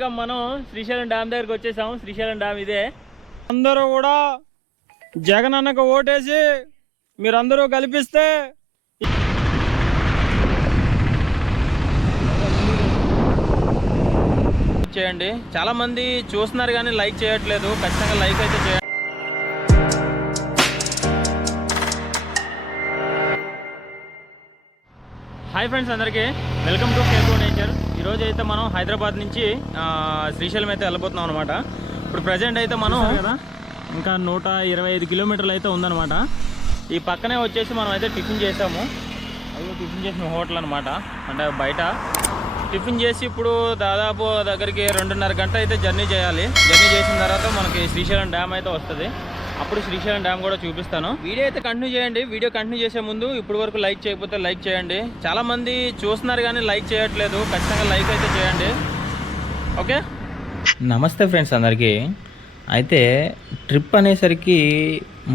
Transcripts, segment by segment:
Final గా మనం Srisailam dam దగ్గరికి వచ్చేసాము. శ్రీశైలం డ్యామ్ ఇదే. అందరూ కూడా జగన్ అన్నకు ఓటేసి మీరందరూ కల్పిస్తే చేయండి. చాలా మంది చూస్తున్నారు కానీ లైక్ చేయట్లేదు. ఖచ్చితంగా లైక్ అయితే చేయండి. హాయ్ ఫ్రెండ్స్, అందరికీ వెల్కమ్ టు కేకో నేచర్. ఈరోజు అయితే మనం హైదరాబాద్ నుంచి శ్రీశైలం అయితే వెళ్ళబోతున్నాం అనమాట. ఇప్పుడు ప్రజెంట్ అయితే మనం కదా ఇంకా 125 కిలోమీటర్లు అయితే ఉందన్నమాట. ఈ పక్కనే వచ్చేసి మనం అయితే టిఫిన్ చేసాము. అయ్యో, టిఫిన్ చేసిన హోటల్ అనమాట. అంటే బయట టిఫిన్ చేసి ఇప్పుడు దాదాపు దగ్గరికి 2.5 గంట అయితే జర్నీ చేయాలి. జర్నీ చేసిన తర్వాత మనకి శ్రీశైలం డ్యామ్ అయితే వస్తుంది. అప్పుడు శ్రీశైలం డ్యామ్ కూడా చూపిస్తాను. వీడియో అయితే కంటిన్యూ చేయండి. వీడియో కంటిన్యూ చేసే ముందు ఇప్పుడు వరకు లైక్ చేయకపోతే లైక్ చేయండి. చాలా మంది చూస్తున్నారు కానీ లైక్ చేయట్లేదు. ఖచ్చితంగా లైక్ అయితే చేయండి. ఓకే, నమస్తే ఫ్రెండ్స్ అందరికీ. అయితే ట్రిప్ అనేసరికి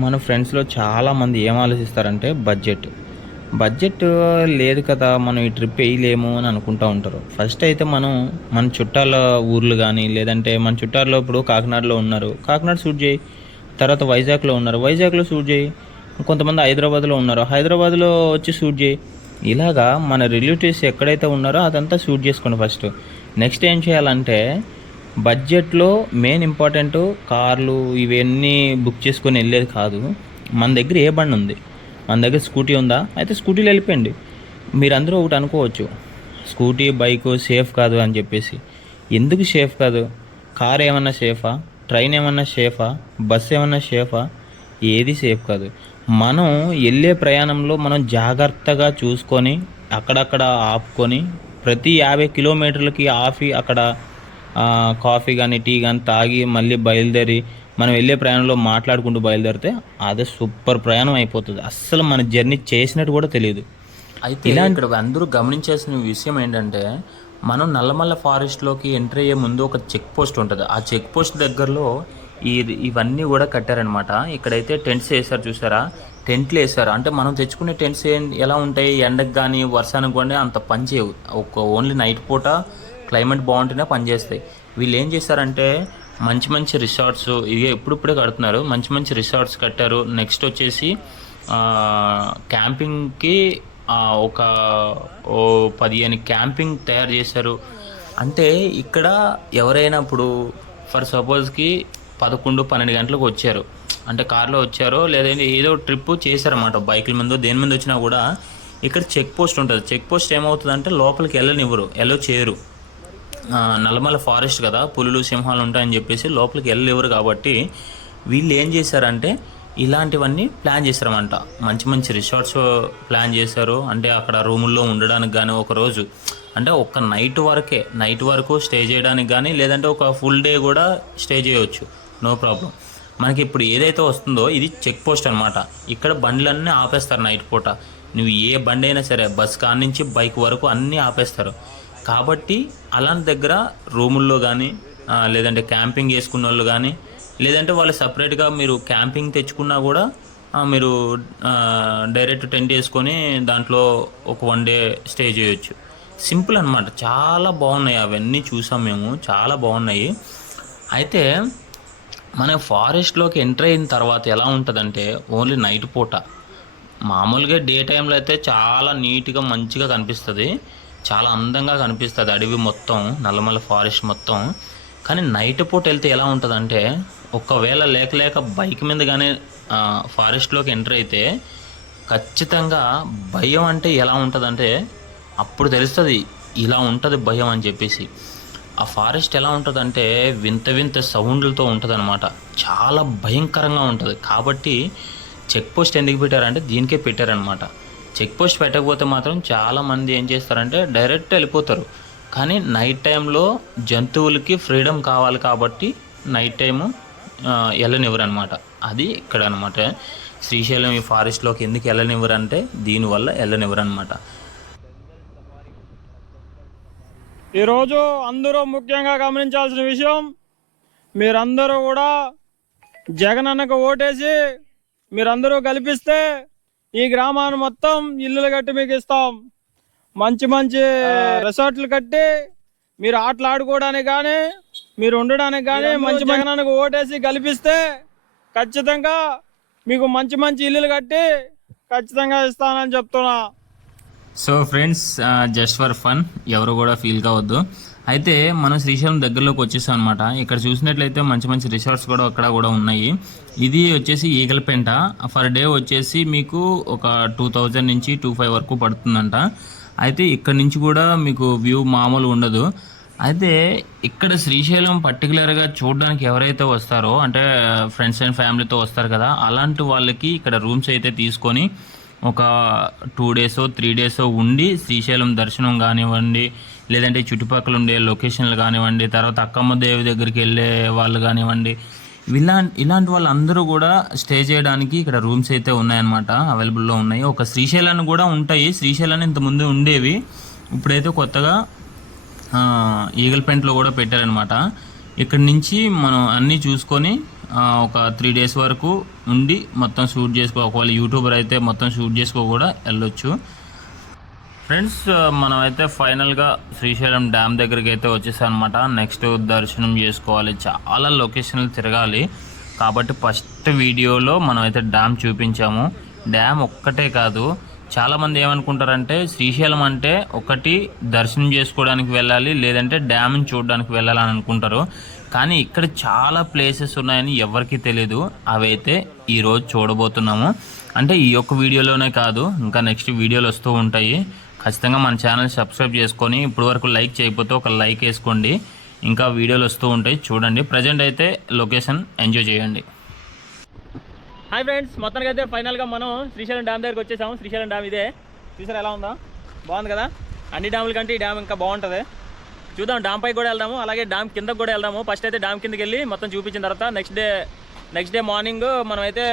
మన ఫ్రెండ్స్లో చాలామంది ఏం ఆలోచిస్తారంటే బడ్జెట్ లేదు కదా, మనం ఈ ట్రిప్ వేయలేము అని అనుకుంటూ ఉంటారు. ఫస్ట్ అయితే మన చుట్టాల ఊర్లు కానీ, లేదంటే మన చుట్టాల్లో ఇప్పుడు కాకినాడలో ఉన్నారు, కాకినాడ షూట్ చేయి. తర్వాత వైజాగ్లో ఉన్నారు, వైజాగ్లో షూట్ చేయి. కొంతమంది హైదరాబాద్లో ఉన్నారు, హైదరాబాద్లో వచ్చి షూట్ చేయి. ఇలాగా మన రిలేటివ్స్ ఎక్కడైతే ఉన్నారో అదంతా షూట్ చేసుకోండి ఫస్ట్. నెక్స్ట్ ఏం చేయాలంటే బడ్జెట్లో మెయిన్ ఇంపార్టెంట్ కార్లు ఇవన్నీ బుక్ చేసుకొని వెళ్ళేది కాదు. మన దగ్గర ఏ బండి ఉంది? మన దగ్గర స్కూటీ ఉందా? అయితే స్కూటీలో వెళ్ళిపోయండి. మీరందరూ ఒకటి అనుకోవచ్చు, స్కూటీ బైక్ సేఫ్ కాదు అని చెప్పేసి. ఎందుకు సేఫ్ కాదు? కార్ ఏమన్నా సేఫా? ట్రైన్ ఏమన్నా సేఫా? బస్సు ఏమన్నా సేఫా? ఏది సేఫ్ కాదు. మనం వెళ్ళే ప్రయాణంలో మనం జాగ్రత్తగా చూసుకొని అక్కడక్కడ ఆపుకొని ప్రతి 50 కిలోమీటర్లకి ఆపి అక్కడ కాఫీ కానీ టీ కానీ తాగి మళ్ళీ బయలుదేరి మనం వెళ్ళే ప్రయాణంలో మాట్లాడుకుంటూ బయలుదేరితే అదే సూపర్ ప్రయాణం అయిపోతుంది. అస్సలు మన జర్నీ చేసినట్టు కూడా తెలియదు. అయితే ఇక్కడ అందరూ గమనించాల్సిన విషయం ఏంటంటే, మనం నల్లమల్ల ఫారెస్ట్లోకి ఎంటర్ అయ్యే ముందు ఒక చెక్ పోస్ట్ ఉంటుంది. ఆ చెక్ పోస్ట్ దగ్గరలో ఇవన్నీ కూడా కట్టారనమాట. ఇక్కడైతే టెంట్స్ వేసారు, చూసారా? టెంట్లు వేసారు. అంటే మనం తెచ్చుకునే టెంట్స్ ఎలా ఉంటాయి, ఎండకు కానీ వర్షానికి కానీ అంత పనిచేయవు. ఓన్లీ నైట్ పూట క్లైమేట్ బాగుంటేనే పనిచేస్తాయి. వీళ్ళు ఏం చేశారంటే మంచి మంచి రిసార్ట్స్ ఇవి ఇప్పుడిప్పుడే కడుతున్నారు. మంచి మంచి రిసార్ట్స్ కట్టారు. నెక్స్ట్ వచ్చేసి క్యాంపింగ్కి ఒక 15 క్యాంపింగ్ తయారు చేశారు. అంటే ఇక్కడ ఎవరైనా ఇప్పుడు ఫర్ సపోజ్కి 11-12 గంటలకు వచ్చారు అంటే కార్లో వచ్చారో లేదంటే ఏదో ట్రిప్ చేశారన్నమాట, బైకుల మీద దేని మీద వచ్చినా కూడా ఇక్కడ చెక్ పోస్ట్ ఉంటుంది. చెక్ పోస్ట్ ఏమవుతుందంటే లోపలికి ఎల్లో చేయరు. నల్లమల్ల ఫారెస్ట్ కదా, పులులు సింహాలు ఉంటాయని చెప్పేసి లోపలికి వెళ్ళలేవరు. కాబట్టి వీళ్ళు ఏం చేశారంటే ఇలాంటివన్నీ ప్లాన్ చేశారన్నమాట. మంచి మంచి రిసార్ట్స్ ప్లాన్ చేశారు. అంటే అక్కడ రూముల్లో ఉండడానికి కానీ ఒకరోజు అంటే ఒక నైట్ వరకు స్టే చేయడానికి కానీ, లేదంటే ఒక ఫుల్ డే కూడా స్టే చేయవచ్చు, నో ప్రాబ్లం. మనకి ఇప్పుడు ఏదైతే వస్తుందో ఇది చెక్ పోస్ట్ అనమాట. ఇక్కడ బండ్లన్నీ ఆపేస్తారు నైట్ పూట. నువ్వు ఏ బండి అయినా సరే, బస్ కాడ నుంచి బైక్ వరకు అన్నీ ఆపేస్తారు. కాబట్టి అలాంటి దగ్గర రూముల్లో కానీ, లేదంటే క్యాంపింగ్ చేసుకున్న వాళ్ళు కానీ, లేదంటే వాళ్ళు సపరేట్గా మీరు క్యాంపింగ్ తెచ్చుకున్నా కూడా మీరు డైరెక్ట్ టెంట్ వేసుకొని దాంట్లో ఒక 1 డే స్టే చేయొచ్చు. సింపుల్ అనమాట. చాలా బాగున్నాయి, అవన్నీ చూసాం మేము, చాలా బాగున్నాయి. అయితే మన ఫారెస్ట్లోకి ఎంటర్ అయిన తర్వాత ఎలా ఉంటుందంటే ఓన్లీ నైట్ పూట. మామూలుగా డే టైంలో అయితే చాలా నీట్గా మంచిగా కనిపిస్తుంది, చాలా అందంగా కనిపిస్తుంది అడవి మొత్తం, నల్లమల్ల ఫారెస్ట్ మొత్తం. కానీ నైట్ పూట వెళ్తే ఎలా ఉంటుందంటే, ఒకవేళ లేక బైక్ మీద కానీ ఫారెస్ట్లోకి ఎంటర్ అయితే ఖచ్చితంగా భయం అంటే ఎలా ఉంటుందంటే అప్పుడు తెలుస్తుంది ఇలా ఉంటుంది భయం అని చెప్పేసి. ఆ ఫారెస్ట్ ఎలా ఉంటుందంటే వింత సౌండ్లతో ఉంటుంది అనమాట. చాలా భయంకరంగా ఉంటుంది. కాబట్టి చెక్ పోస్ట్ ఎందుకు పెట్టారంటే దీనికే పెట్టారనమాట. చెక్ పోస్ట్ పెట్టకపోతే మాత్రం చాలామంది ఏం చేస్తారంటే డైరెక్ట్ వెళ్ళిపోతారు. కానీ నైట్ టైంలో జంతువులకి ఫ్రీడమ్ కావాలి కాబట్టి నైట్ టైము వెళ్ళనివ్వరు అనమాట. అది ఇక్కడ అనమాట. శ్రీశైలం ఈ ఫారెస్ట్లోకి ఎందుకు వెళ్ళనివ్వరు అంటే దీనివల్ల వెళ్ళనివ్వరు అనమాట. ఈరోజు అందరూ ముఖ్యంగా గమనించాల్సిన విషయం, మీరందరూ కూడా జగన్ అన్నకు ఓటేసి మీరందరూ కల్పిస్తే ఈ గ్రామాన్ని మొత్తం ఇల్లులు కట్టి మీకు ఇస్తాం. మంచి మంచి రిసార్ట్లు కట్టి మీరు ఆటలు ఆడుకోవడానికి కానీ మీరు ఉండడానికి కానీ మంచి జగనానికి ఓటేసి గెలిపిస్తే ఖచ్చితంగా మీకు మంచి మంచి ఇల్లులు కట్టి ఖచ్చితంగా ఇస్తానని చెప్తున్నా. So friends, just for fun, ఎవరు కూడా ఫీల్ కావద్దు. అయితే మనం శ్రీశైలం దగ్గరలోకి వచ్చేసాం అనమాట. ఇక్కడ చూసినట్లయితే మంచి మంచి రిసార్ట్స్ కూడా అక్కడ కూడా ఉన్నాయి. ఇది వచ్చేసి ఈగలపేంట. ఫర్ డే వచ్చేసి మీకు ఒక 2000 నుంచి 25 వరకు పడుతుందంట. అయితే ఇక్కడ నుంచి కూడా మీకు వ్యూ మామూలు ఉండదు. అయితే ఇక్కడ శ్రీశైలం పర్టికులర్గా చూడడానికి ఎవరైతే వస్తారో, అంటే ఫ్రెండ్స్ అండ్ ఫ్యామిలీతో వస్తారు కదా, అలాంటి వాళ్ళకి ఇక్కడ రూమ్స్ అయితే తీసుకొని ఒక 2 డేసో 3 డేసో ఉండి శ్రీశైలం దర్శనం కానివ్వండి, లేదంటే చుట్టుపక్కల ఉండే లొకేషన్లు కానివ్వండి, తర్వాత అక్కమ్మ దేవి దగ్గరికి వెళ్ళే వాళ్ళు కానివ్వండి, ఇలాంటి వాళ్ళందరూ కూడా స్టే చేయడానికి ఇక్కడ రూమ్స్ అయితే ఉన్నాయన్నమాట, అవైలబుల్లో ఉన్నాయి. ఒక శ్రీశైలాన్ని కూడా ఉంటాయి. శ్రీశైలాన్ని ఇంతకుముందు ఉండేవి, ఇప్పుడైతే కొత్తగా ఈగల్పెంట్లో కూడా పెట్టారనమాట. ఇక్కడి నుంచి మనం అన్నీ చూసుకొని ఒక 3 డేస్ వరకు ఉండి మొత్తం షూట్ చేసుకో, ఒకవేళ యూట్యూబర్ అయితే మొత్తం షూట్ చేసుకో కూడా వెళ్ళొచ్చు. ఫ్రెండ్స్, మనం అయితే ఫైనల్గా శ్రీశైలం డ్యామ్ దగ్గరికి అయితే వచ్చేసాం అనమాట. నెక్స్ట్ దర్శనం చేసుకోవాలి, చాలా లొకేషన్లు తిరగాలి. కాబట్టి ఫస్ట్ వీడియోలో మనం అయితే డ్యామ్ చూపించాము. డ్యామ్ ఒక్కటే కాదు, చాలామంది ఏమనుకుంటారంటే శ్రీశైలం అంటే ఒకటి దర్శనం చేసుకోవడానికి వెళ్ళాలి, లేదంటే డ్యామ్ని చూడడానికి వెళ్ళాలని అనుకుంటారు. కానీ ఇక్కడ చాలా ప్లేసెస్ ఉన్నాయని ఎవరికీ తెలియదు. అవైతే ఈరోజు చూడబోతున్నాము. అంటే ఈ యొక్క వీడియోలోనే కాదు, ఇంకా నెక్స్ట్ వీడియోలు వస్తూ ఉంటాయి. ఖచ్చితంగా మన ఛానల్ సబ్స్క్రైబ్ చేసుకొని ఇప్పుడు వరకు లైక్ చేయకపోతే ఒక లైక్ వేసుకోండి. ఇంకా వీడియోలు వస్తూ ఉంటాయి, చూడండి. ప్రజెంట్ అయితే లొకేషన్ ఎంజాయ్ చేయండి. హాయ్ ఫ్రెండ్స్, మొత్తానికి అయితే ఫైనల్గా మనం శ్రీశైలం డ్యామ్ దగ్గరికి వచ్చేసాము. శ్రీశైలం డ్యామ్ ఇదే, చూసారా ఎలా ఉందో, బాగుంది కదా. అన్ని డ్యాముల కంటే ఈ డ్యామ్ ఇంకా బాగుంటుంది. చూద్దాం, డ్యామ్ పైకి కూడా వెళ్దాము, అలాగే డ్యామ్ కిందకి కూడా వెళ్దాము. ఫస్ట్ అయితే డ్యామ్ కిందకి వెళ్ళి మొత్తం చూపించిన తర్వాత నెక్స్ట్ డే మార్నింగ్ మనం అయితే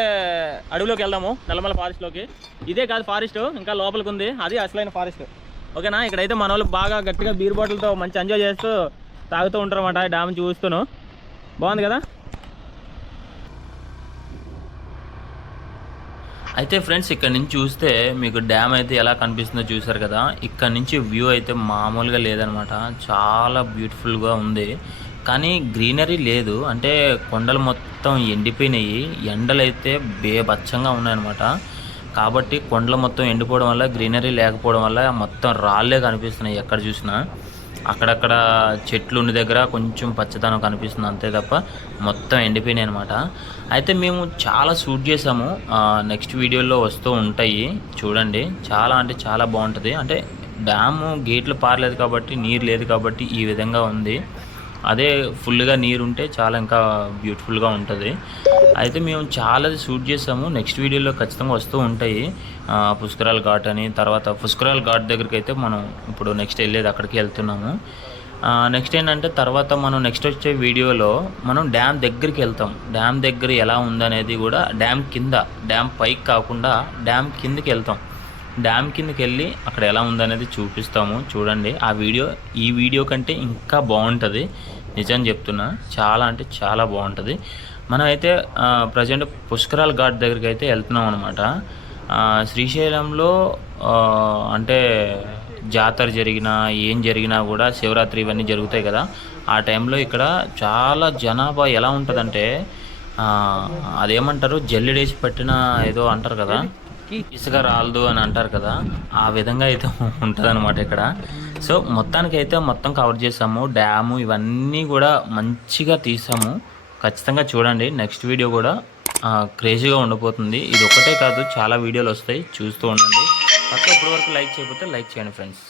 అడవిలోకి వెళ్దాము, నల్లమల ఫారెస్ట్లోకి. ఇదే కాదు ఫారెస్ట్, ఇంకా లోపలికి ఉంది, అది అసలైన ఫారెస్ట్. ఓకేనా. ఇక్కడైతే మన వాళ్ళు బాగా గట్టిగా బీర్ బాటిల్తో మంచి ఎంజాయ్ చేస్తూ తాగుతూ ఉంటారు అన్నమాట, డ్యామ్ చూస్తూను. బాగుంది కదా. అయితే ఫ్రెండ్స్, ఇక్కడ నుంచి చూస్తే మీకు డ్యామ్ అయితే ఎలా కనిపిస్తుందో చూసారు కదా. ఇక్కడ నుంచి వ్యూ అయితే మామూలుగా లేదనమాట, చాలా బ్యూటిఫుల్గా ఉంది. కానీ గ్రీనరీ లేదు, అంటే కొండలు మొత్తం ఎండిపోయినాయి, ఎండలు అయితే బేబచ్చంగా ఉన్నాయన్నమాట. కాబట్టి కొండలు మొత్తం ఎండిపోవడం వల్ల, గ్రీనరీ లేకపోవడం వల్ల మొత్తం రాళ్ళే కనిపిస్తున్నాయి ఎక్కడ చూసినా. అక్కడక్కడ చెట్లు ఉన్న దగ్గర కొంచెం పచ్చదనం కనిపిస్తుంది, అంతే తప్ప మొత్తం ఎండిపోయినాయి అనమాట. అయితే మేము చాలా షూట్ చేసాము, నెక్స్ట్ వీడియోలో వస్తూ ఉంటాయి, చూడండి. చాలా అంటే చాలా బాగుంటుంది. అంటే డ్యాము గేట్లు పారలేదు కాబట్టి, నీరు లేదు కాబట్టి ఈ విధంగా ఉంది. అదే ఫుల్గా నీరు ఉంటే చాలా ఇంకా బ్యూటిఫుల్గా ఉంటుంది. అయితే మేము చాలా షూట్ చేసాము, నెక్స్ట్ వీడియోలో ఖచ్చితంగా వస్తూ ఉంటాయి. పుష్కరాల ఘాట్ అని, తర్వాత పుష్కరాల ఘాట్ దగ్గరికి అయితే మనం ఇప్పుడు నెక్స్ట్ వెళ్ళేది అక్కడికి వెళ్తున్నాము. నెక్స్ట్ ఏంటంటే తర్వాత మనం నెక్స్ట్ వచ్చే వీడియోలో మనం డ్యామ్ దగ్గరికి వెళ్తాం. డ్యామ్ దగ్గర ఎలా ఉందనేది కూడా, డ్యామ్ కింద, డ్యామ్ పైకి కాకుండా డ్యామ్ కిందకి వెళ్తాం. డ్యామ్ కిందకి వెళ్ళి అక్కడ ఎలా ఉందనేది చూపిస్తాము, చూడండి. ఈ వీడియో కంటే ఇంకా బాగుంటుంది, నిజం చెప్తున్నా. చాలా అంటే చాలా బాగుంటుంది. మనం అయితే ప్రజెంట్ పుష్కరాల ఘాట్ దగ్గరికి అయితే వెళ్తున్నాం అనమాట. శ్రీశైలంలో అంటే జాతర జరిగినా ఏం జరిగినా కూడా, శివరాత్రి ఇవన్నీ జరుగుతాయి కదా, ఆ టైంలో ఇక్కడ చాలా జనాభా ఎలా ఉంటుందంటే, అదేమంటారు, జల్లెడేసి పట్టిన ఏదో అంటారు కదా, ఇసుక రాలదు అని అంటారు కదా, ఆ విధంగా అయితే ఉంటుంది అనమాట ఇక్కడ. సో మొత్తానికి అయితే మొత్తం కవర్ చేసాము, డ్యాము ఇవన్నీ కూడా మంచిగా తీసాము. ఖచ్చితంగా చూడండి, నెక్స్ట్ వీడియో కూడా క్రేజీగా ఉండిపోతుంది. ఇది ఒక్కటే కాదు, చాలా వీడియోలు వస్తాయి, చూస్తూ ఉండండి. పక్క ఇప్పటి వరకు లైక్ చేయకపోతే లైక్ చేయండి ఫ్రెండ్స్.